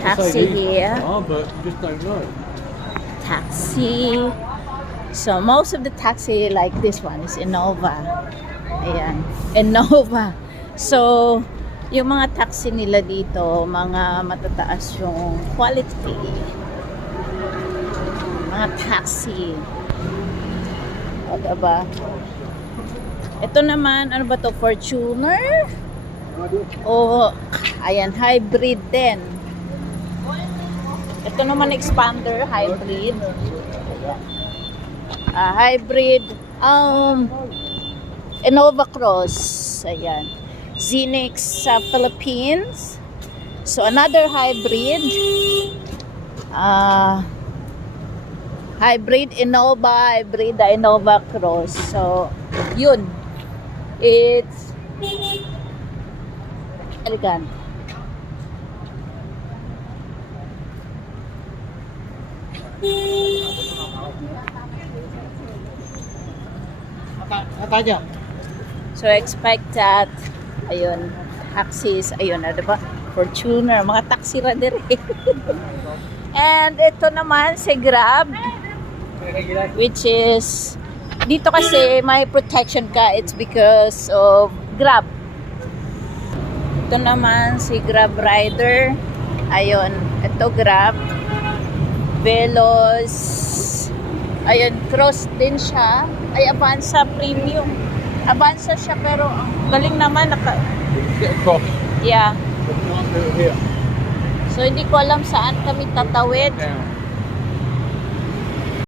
Taxi here. Oh, but you just don't know. Taxi. So most of the taxi like this one is Innova. Ayan, Innova. So yung mga taxi nila dito, mga matataas yung quality. Mga taxi. O diba? Ito naman, ano ba to? Fortuner? O, ayan, hybrid din. Ito naman expander, hybrid. Hybrid Innova Cross. Ayan. Zenix sa Philippines. So another hybrid. Hybrid Innova Cross. So yun. It's elegant. So expect that, ayun, taxis, ayun na, diba? Fortuner, mga taxi ra dire. And ito naman si Grab, which is, dito kasi may protection ka, it's because of Grab. Ito naman si Grab Rider, ayun, ito Grab, Veloz, ayun, Cross din siya, ay Avanza Premium. Avanza siya pero ang galing naman Get across. yeah. But you can't do it here. So hindi ko alam saan kami tatawid. Down.